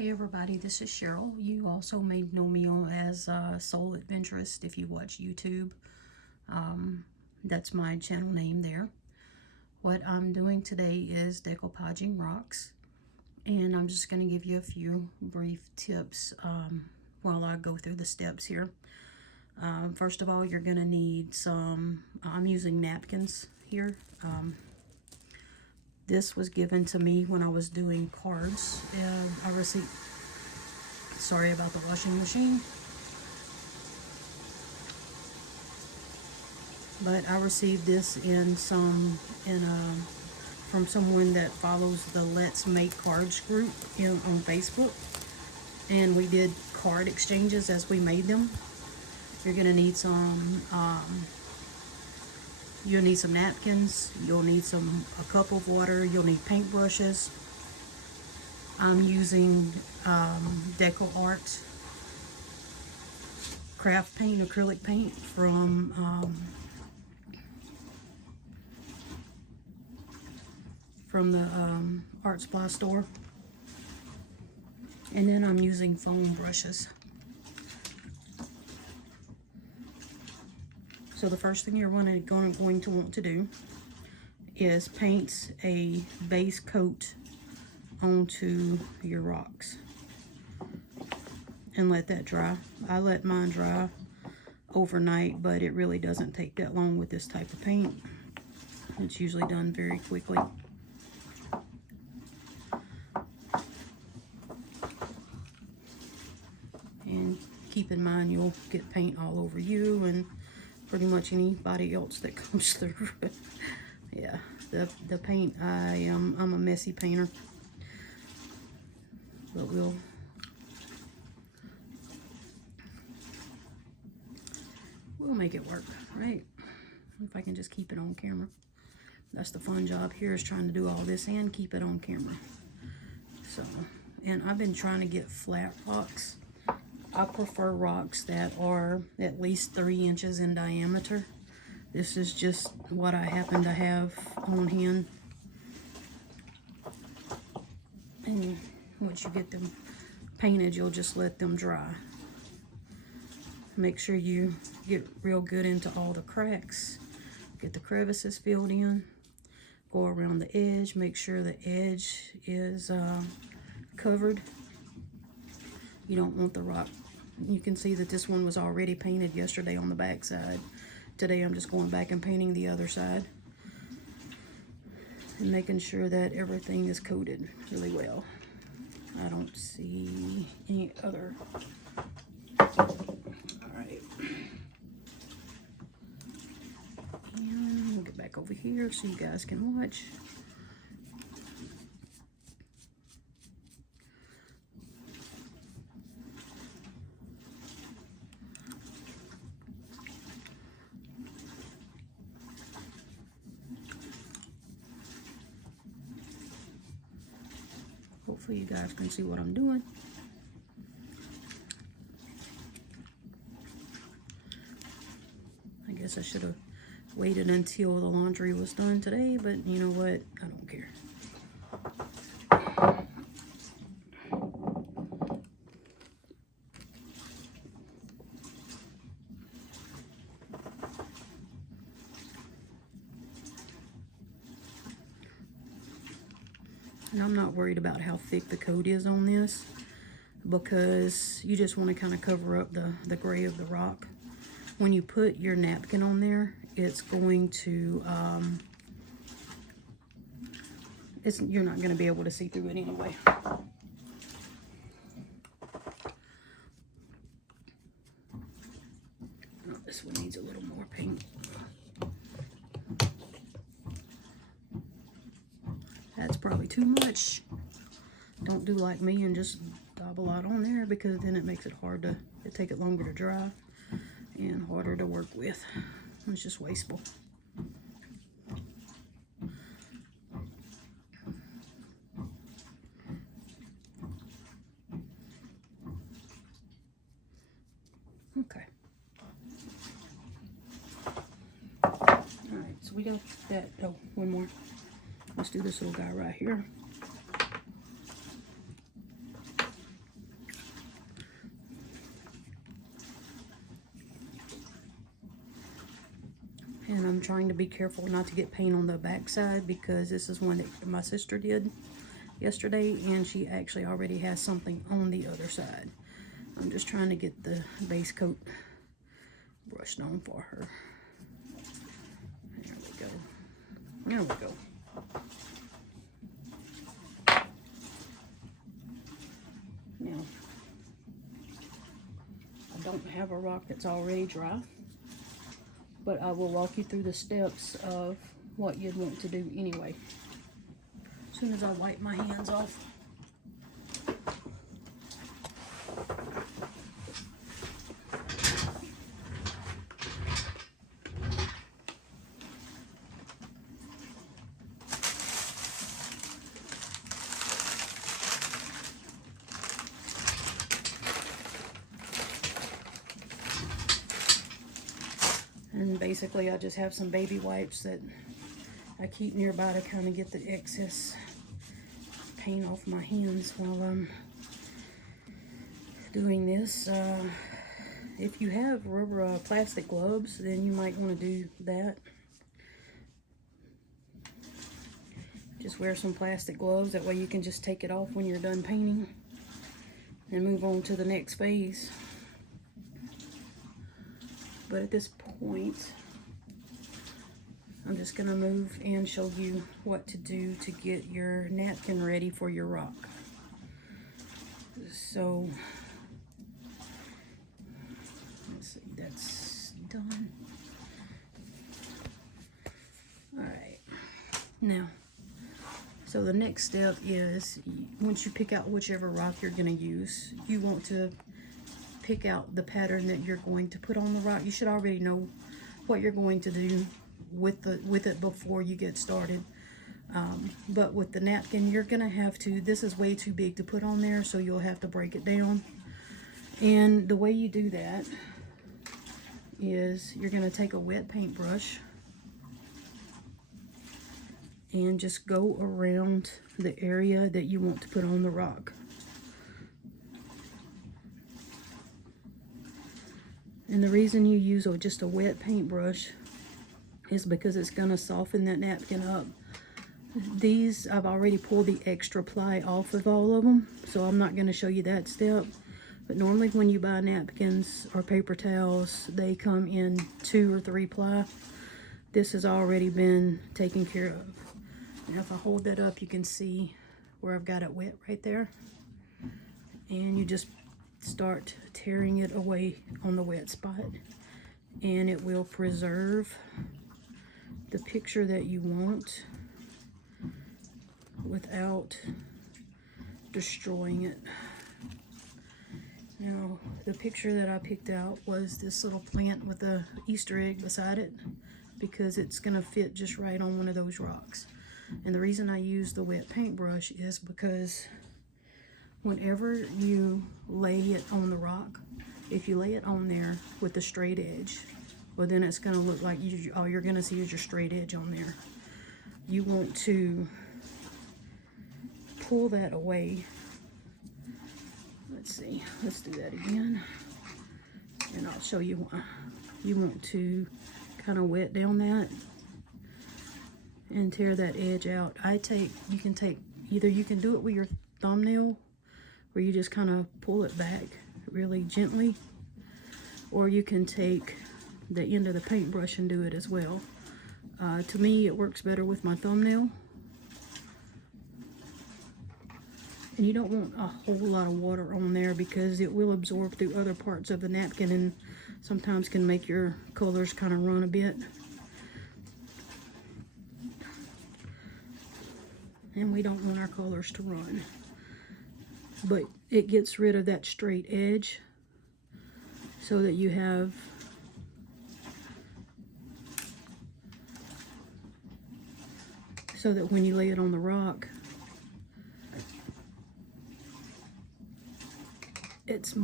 Hey everybody, this is Cheryl. You also may know me as Soul.adventures if you watch YouTube. That's my channel name there. What I'm doing today is decoupaging rocks, and I'm just going to give you a few brief tips while I go through the steps here. First of all, you're going to need some, I'm using napkins here. This was given to me when I was doing cards. I received, sorry about the washing machine, but I received this from someone that follows the Let's Make Cards group on Facebook, and we did card exchanges as we made them. You're gonna need some. You'll need some napkins, you'll need a cup of water, you'll need paint brushes. I'm using Deco Art craft paint, acrylic paint from the art supply store. And then I'm using foam brushes. So the first thing you're going to want to do is paint a base coat onto your rocks and let that dry. I let mine dry overnight, but it really doesn't take that long with this type of paint. It's usually done very quickly. And keep in mind, you'll get paint all over you and pretty much anybody else that comes through. Yeah, the paint, I'm a messy painter, but we'll make it work, right? If I can just keep it on camera. That's the fun job here, is trying to do all this and keep it on camera. So, and I've been trying to get flat rocks. I prefer rocks that are at least 3 inches in diameter. This is just what I happen to have on hand. And once you get them painted, you'll just let them dry. Make sure you get real good into all the cracks. Get the crevices filled in. Go around the edge. Make sure the edge is covered. You don't want the rock. You can see that this one was already painted yesterday on the back side. Today I'm just going back and painting the other side and making sure that everything is coated really well. I don't see any other. Alright. And we'll get back over here so you guys can watch. Hopefully you guys can see what I'm doing. I guess I should have waited until the laundry was done today, but you know what? I don't care. And I'm not worried about how thick the coat is on this, because you just want to kind of cover up the gray of the rock. When you put your napkin on there, it's going to, you're not going to be able to see through it anyway. Oh, this one needs a little more paint. That's probably too much. Don't do like me and just dab a lot on there, because then it makes it hard to, it take it longer to dry and harder to work with. It's just wasteful. Okay. Alright, so we got that. Oh, one more. Let's do this little guy right here. I'm trying to be careful not to get paint on the back side, because this is one that my sister did yesterday, and she actually already has something on the other side. I'm just trying to get the base coat brushed on for her. There we go. There we go. Now, I don't have a rock that's already dry, but I will walk you through the steps of what you'd want to do anyway. As soon as I wipe my hands off. And basically I just have some baby wipes that I keep nearby to kind of get the excess paint off my hands while I'm doing this. If you have rubber plastic gloves, then you might want to do that. Just wear some plastic gloves, that way you can just take it off when you're done painting and move on to the next phase. But at this point, I'm just going to move and show you what to do to get your napkin ready for your rock. So, let's see, that's done. Alright, now, so the next step is, once you pick out whichever rock you're going to use, you want to pick out the pattern that you're going to put on the rock. You should already know what you're going to do with it before you get started. But with the napkin, you're gonna have to, this is way too big to put on there, so you'll have to break it down. And the way you do that is you're gonna take a wet paintbrush and just go around the area that you want to put on the rock. And the reason you use just a wet paintbrush is because it's going to soften that napkin up. These, I've already pulled the extra ply off of all of them, so I'm not going to show you that step. But normally when you buy napkins or paper towels, they come in 2 or 3 ply. This has already been taken care of. Now if I hold that up, you can see where I've got it wet right there. And you just start tearing it away on the wet spot, and it will preserve the picture that you want without destroying it. Now, the picture that I picked out was this little plant with a Easter egg beside it, because it's gonna fit just right on one of those rocks. And the reason I use the wet paintbrush is because whenever you lay it on the rock, if you lay it on there with the straight edge, well, then it's going to look like all you're going to see is your straight edge on there. You want to pull that away. Let's see, let's do that again, and I'll show you why. You want to kind of wet down that and tear that edge out. You can do it with your thumbnail, where you just kind of pull it back really gently, or you can take the end of the paintbrush and do it as well. To me, it works better with my thumbnail. And you don't want a whole lot of water on there, because it will absorb through other parts of the napkin and sometimes can make your colors kind of run a bit. And we don't want our colors to run. But it gets rid of that straight edge, so that you have when you lay it on the rock, it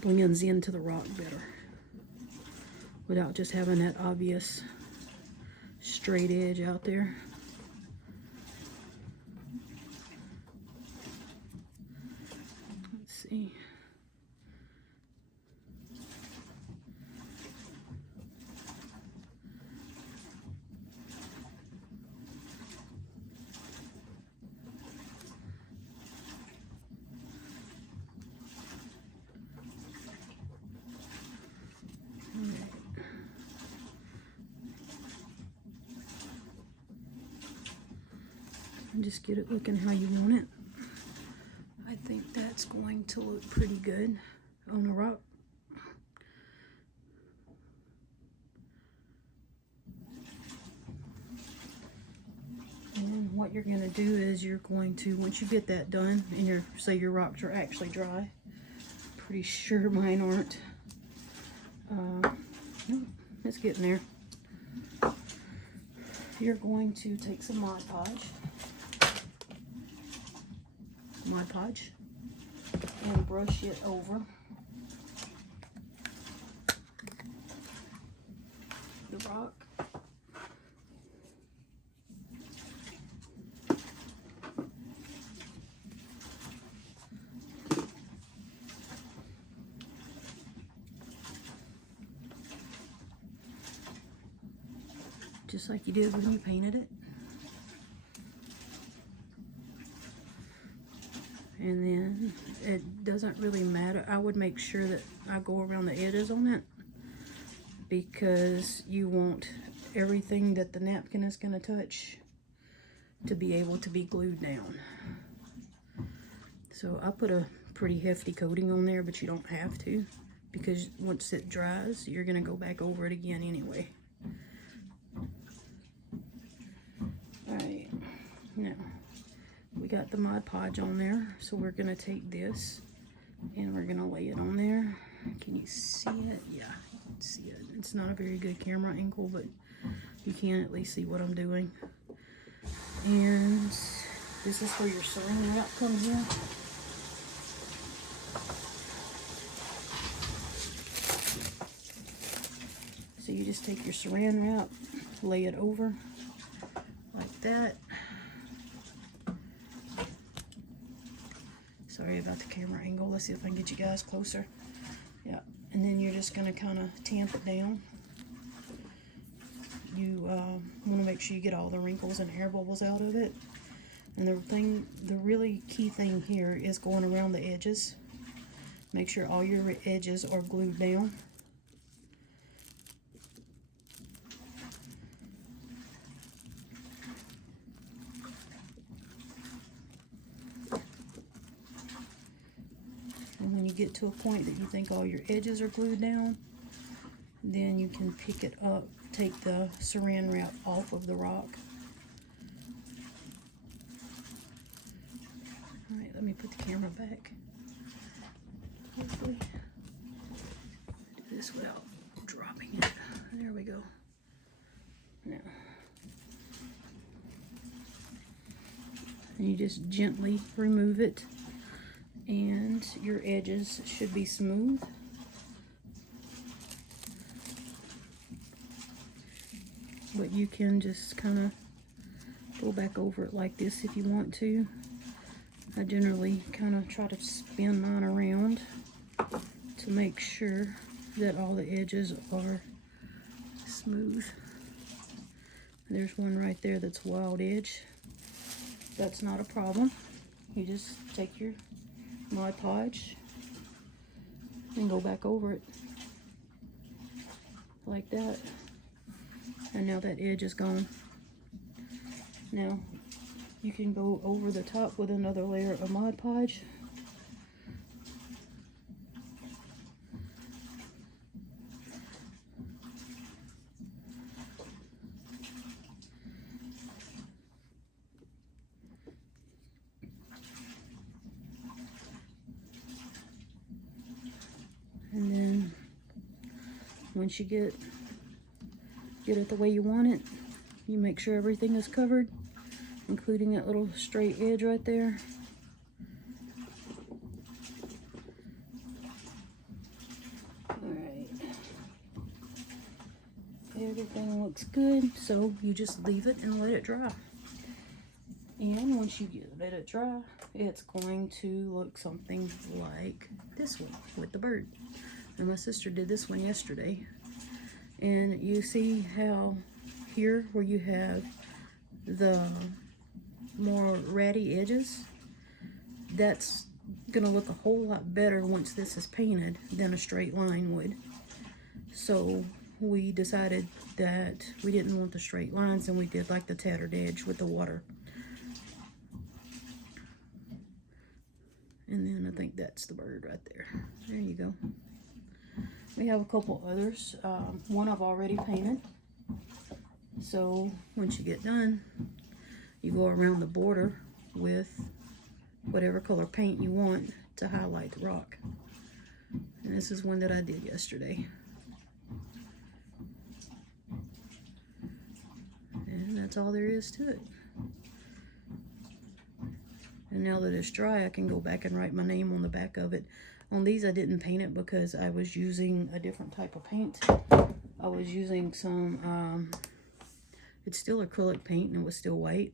blends into the rock better without just having that obvious straight edge out there. See. and just get it looking how you want it. I think that's going to look pretty good on the rock. And what you're going to do is you're going to, once you get that done, and say your rocks are actually dry, pretty sure mine aren't. No, it's getting there. You're going to take some Mod Podge, and brush it over the rock. Just like you did when you painted it. And then it doesn't really matter. I would make sure that I go around the edges on it, because you want everything that the napkin is going to touch to be able to be glued down. So I put a pretty hefty coating on there, but you don't have to, because once it dries, you're going to go back over it again anyway. Alright, now we got the Mod Podge on there, so we're going to take this and we're going to lay it on there. Can you see it? Yeah, you can see it. It's not a very good camera angle, but you can at least see what I'm doing. And this is where your saran wrap comes in. So you just take your saran wrap, lay it over like that. Sorry about the camera angle. Let's see if I can get you guys closer. Yeah, and then you're just going to kind of tamp it down. You want to make sure you get all the wrinkles and air bubbles out of it. And the really key thing here is going around the edges. Make sure all your edges are glued down. And when you get to a point that you think all your edges are glued down, then you can pick it up, take the saran wrap off of the rock. Alright, let me put the camera back. Hopefully, do this without dropping it. There we go. Now, and you just gently remove it, and your edges should be smooth. But you can just kind of go back over it like this if you want to. I generally kind of try to spin mine around to make sure that all the edges are smooth. There's one right there that's wild edge. That's not a problem. You just take your Mod Podge and go back over it like that. And now that edge is gone. Now you can go over the top with another layer of Mod Podge. And then once you get it the way you want it, you make sure everything is covered, including that little straight edge right there. Alright. Everything looks good, so you just leave it and let it dry. And once you let it dry, it's going to look something like this one with the bird. And my sister did this one yesterday. And you see how here where you have the more ratty edges, that's gonna look a whole lot better once this is painted than a straight line would. So we decided that we didn't want the straight lines, and we did like the tattered edge with the water. And then I think that's the bird right there. There you go. We have a couple others. One I've already painted. So once you get done, you go around the border with whatever color paint you want to highlight the rock. And this is one that I did yesterday. And that's all there is to it. And now that it's dry, I can go back and write my name on the back of it. On these, I didn't paint it because I was using a different type of paint. I was using some, it's still acrylic paint and it was still white.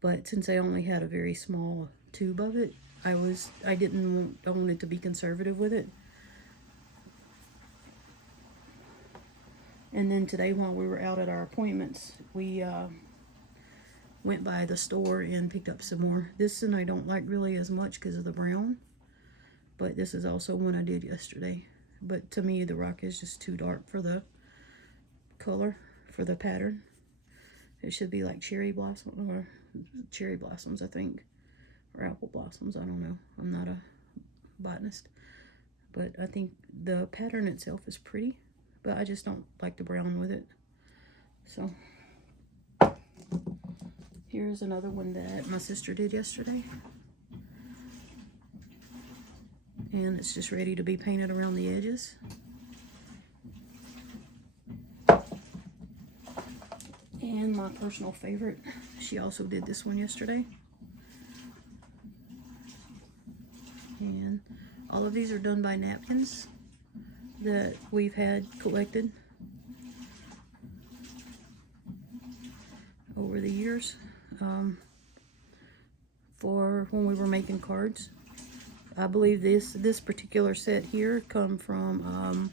But since I only had a very small tube of it, I wanted to be conservative with it. And then today, while we were out at our appointments, we went by the store and picked up some more. This one I don't like really as much because of the brown, but this is also one I did yesterday. But to me, the rock is just too dark for the color, for the pattern. It should be like cherry blossom, or cherry blossoms, I think, or apple blossoms. I don't know. I'm not a botanist, but I think the pattern itself is pretty, but I just don't like the brown with it. So here's another one that my sister did yesterday. And it's just ready to be painted around the edges. And my personal favorite, she also did this one yesterday. And all of these are done by napkins that we've had collected over the years. For when we were making cards. I believe this particular set here come from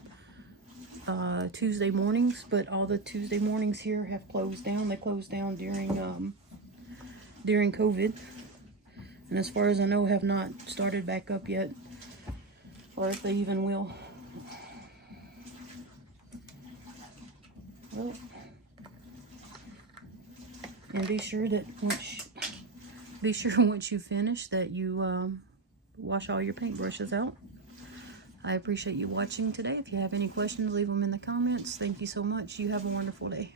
Tuesday mornings, but all the Tuesday mornings here have closed down. They closed down during COVID, and as far as I know, have not started back up yet, or if they even will. Well, and be sure once you finish that you wash all your paintbrushes out. I appreciate you watching today. If you have any questions, leave them in the comments. Thank you so much. You have a wonderful day.